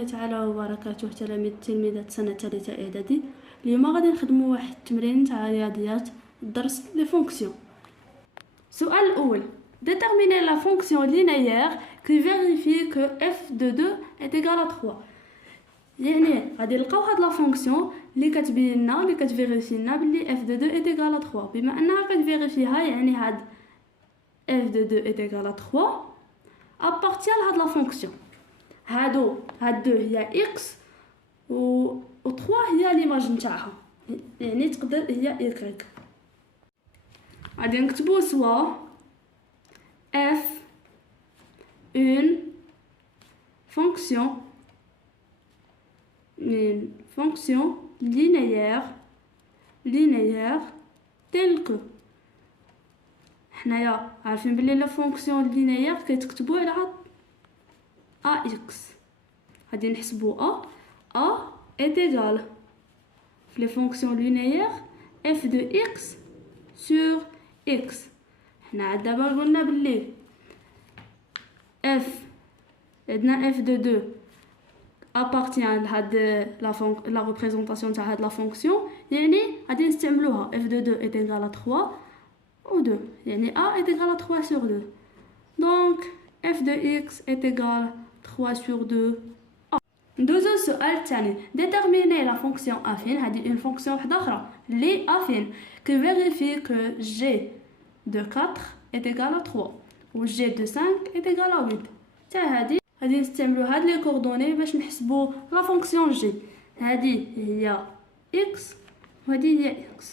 الله تعالى وبركاته تلميذات سنة ثالثة إعدادي. اليوم غادي نخدموا واحد التمرين تاع رياضيات الدرس لي فونكسيون. السؤال الأول: déterminer la fonction linéaire qui vérifie que f de 2 est égal à 3. يعني غادي نلقاو هاد لا فونكسيون اللي كتبين لنا اللي كتفيريفي لنا بلي f de 2 est égal à 3. بما انها كتفيريفيها يعني هاد f de 2 est égal à 3 appartient لهاد لا فونكسيون. هاد 2 هي x و 3 هي ليماج نتاعها، يعني تقدر هي y. غادي نكتبو سوا f une fonction linéaire telle que. حنايا عارفين بلي لا فونكسيون لينيير كيتكتبوا على ax. غادي نحسبوا a est égal في les fonctions linéaires f de x sur x. حنا دابا قلنا بلي f عندنا f de 2 appartient لهاد لا ريبريزونطاسيون تاع هاد لا فونكسيون، يعني غادي نستعملوها f de 2 est égal à 3 ou 2، يعني a est égal à 3 sur 2. donc f de x est égal 3 sur 2 a. ندوزو السؤال الثاني: déterminer la fonction affine. هذه une fonction واحده اخرى اللي affine que vérifie que g de 4 est égal à 3 و g de 5 est égal à 8. حتى هذه غادي نستعملوا هاد لي كوردوني باش نحسبوا لا فونكسيون g. هذه هي x وهذه هي x.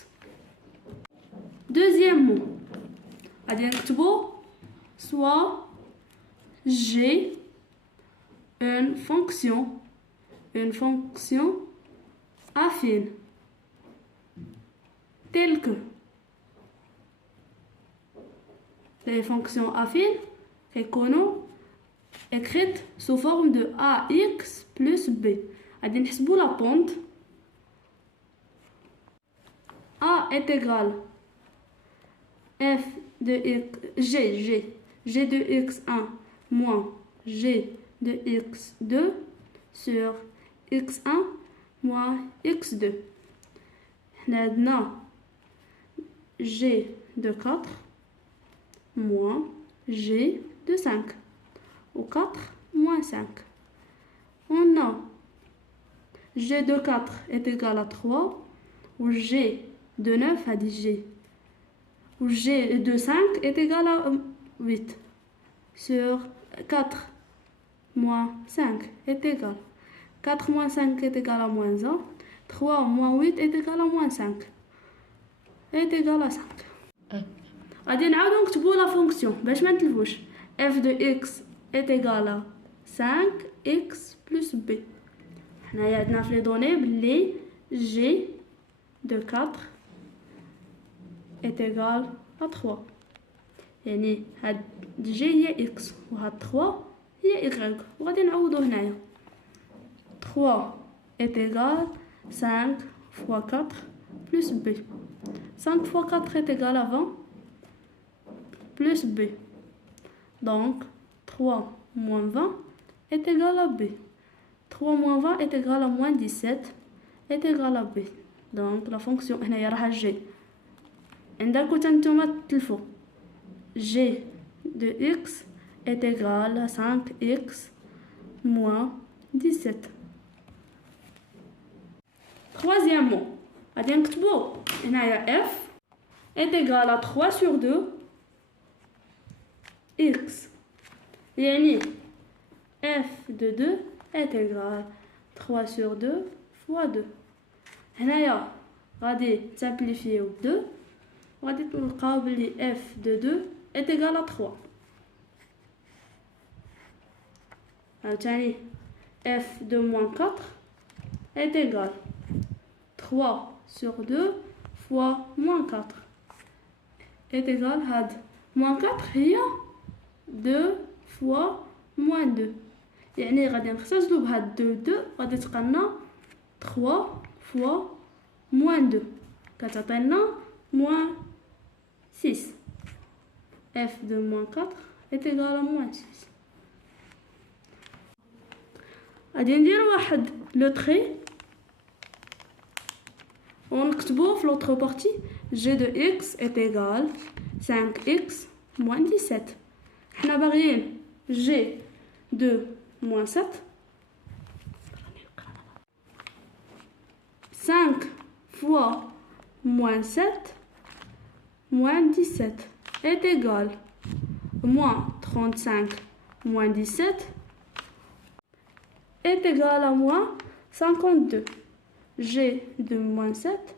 deuxième mot غادي نكتبوا soit g une fonction affine telle que. Les fonctions affines كيكونوا écrites sous forme de ax plus b. غادي نحسبوا لا بونت. a est égal f de x g de x1 moins g de x2 sur x1 moins x2. حنا عندنا g de 4 moins g de 5 ou 4 moins 5. On a g de 4 est égal à 3 ou g de 9 à 10 g ou g de 5 est égal à 8 sur 4 moins 5 est égal 4 moins 5 est égal à moins 1. 3 moins 8 est égal à moins 5 est égal à 5. غادي نعاودو نكتبو لا فونكسيون باش ما نتلفوش. f de x est égal à 5x plus b. حنايا عندنا في لي دوني بلي g de 4 est égal à 3، يعني هاد g هي x وهاد 3 هي y، وغادي نعوضو هنايا. 3 est égal 5 fois 4 plus b. 5 fois 4 est égal à 20 plus b. Donc 3 moins 20 est égal à b. 3 moins 20 est égal à moins 17 est égal à b. Donc la fonction هنايا راها g. عندكم نتوما تلفوا g de x est égal à 5x moins 17. Troisième mot غادي نكتبو هنايا f est égal à 3 sur 2 x، يعني f de 2 est égal 3 sur 2 fois 2. هنايا غادي تامبليفيو 2 وغادي تلقاو بلي f de 2 est égal à 3. عاوتاني f de moins 4 est égal 3 sur 2 fois moins 4 est égal à moins 4 هي 2 fois moins 2، يعني غادي نختزلو بهاد 2 غادي تبقى 3 fois moins 2 كتعطينا moins 6. f de moins 4 est égal à moins 6. غادي ندير واحد لو تري ونكتبو في l'autre partie g de x est égal 5x moins 17. حنا باغيين g de moins 7. 5 fois moins 7 moins 17 est égal moins 35 moins 17 est égal à moins 52. G de moins 7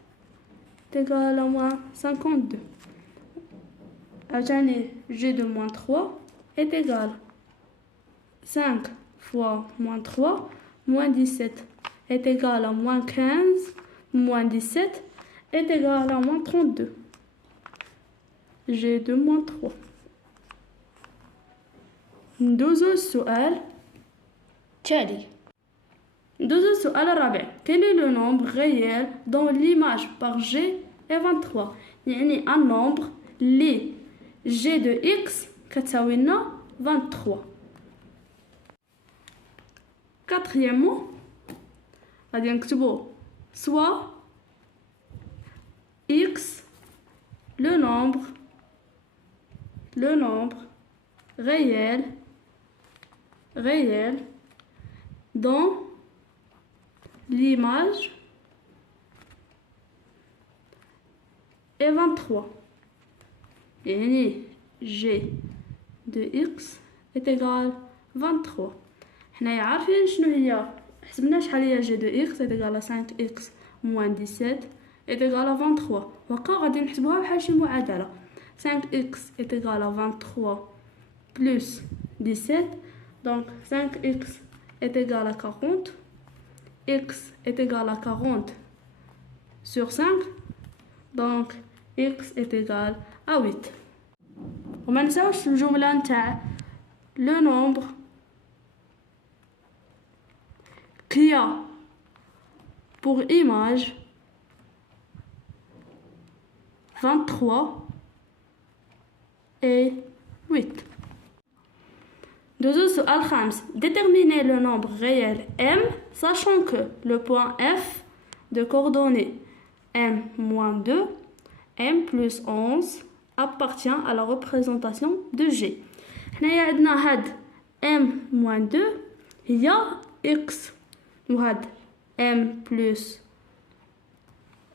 est égal à moins 52. Attendez, G de moins 3 est égal 5 fois moins 3 moins 17 est égal à moins 15 moins 17 est égal à moins 32. G de moins 3. ندوزو السؤال تالي. ندوزو السؤال الرابع. Quel est le nombre réel dont l'image par G est 23؟ يعني un nombre اللي G de X كتساوي لنا 23. Quatrièmement غادي نكتبو soit X le nombre réel dont l'image est 23. يعني G de X est égal 23. حنايا عارفين شنو هي، حسبنا شحال هي G de X est égal à 5x moins 17 est égal à 23. وهكا غادي نحسبوها بحال شي معادلة. 5x est égal à 23 plus 17, donc 5x est égal à 40, x est égal à 40 sur 5, donc x est égal à 8. وما نساوش الجملة نتاع le nombre qui a pour image 23 et 8. Deuxième sujet 5. Déterminer le nombre réel m, sachant que le point F de coordonnées m-2, m plus 11 appartient à la représentation de G. هنايا عندنا هاد m-2 هي x وهاد m plus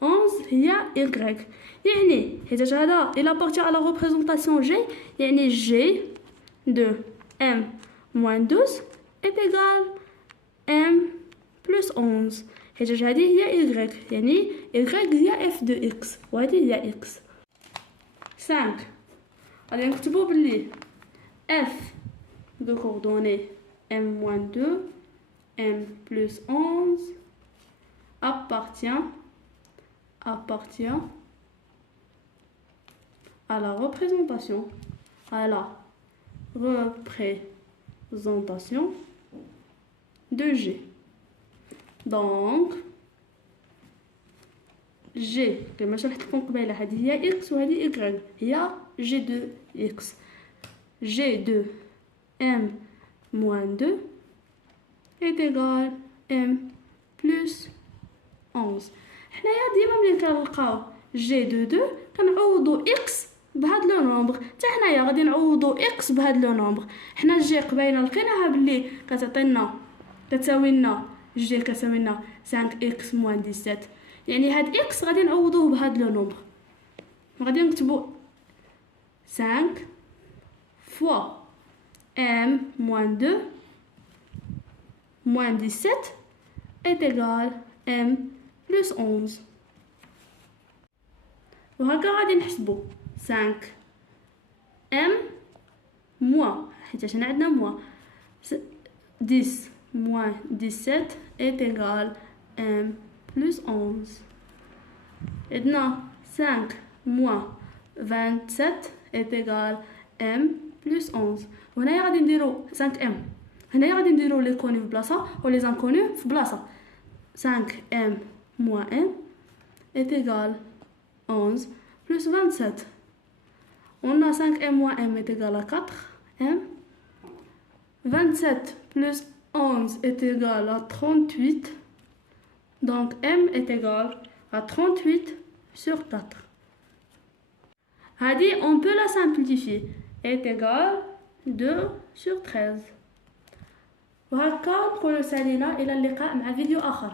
11 هي y. يعني حيت هذا il appartient à la représentation G، يعني G de m moins 12 est égal m plus 11 حيت هذه هي y، يعني y هي f de x وهذه هي x. 5 غادي نكتبو بلي f de coordonnées m moins 2 m plus 11 appartient à la représentation de G. Donc G كما شرحت لكم قبيله هذه هي x وهذه y هي G de x. G de m moins 2 est égal m plus 11. حنايا ديما ملي كنلقاو G de 2 كنعوضو x بهاد لو نومبر، حتى حنايا غادي نعوضو اكس بهاد لو نومبر. حنا جي قبيله لقيناها بلي كتساوي لنا جي كتساوي لنا 5 اكس موان 17، يعني هاد اكس غادي نعوضوه بهاد لو نومبر. غادي نكتبو 5 فوا ام موان 2 موان 17 est égal m plus 11. وهكا غادي نحسبو 5 m moins حيت هنا عندنا moins 10 moins 17 est égal m plus 11. عندنا 5 moins 27 est égal m plus 11. وهنايا غادي نديرو 5 m، هنايا غادي نديرو لي كوني في بلاصه و لي زانكوني في بلاصه. 5 m moins m est égal 11 plus 27. On a 5m moins m est égal à 4m. 27 plus 11 est égal à 38. Donc M est égal à 38 sur 4. Hadi, on peut la simplifier. Est égal à 2 sur 13. وهكا نكونوا سالينا إلى اللقاء مع فيديو آخر.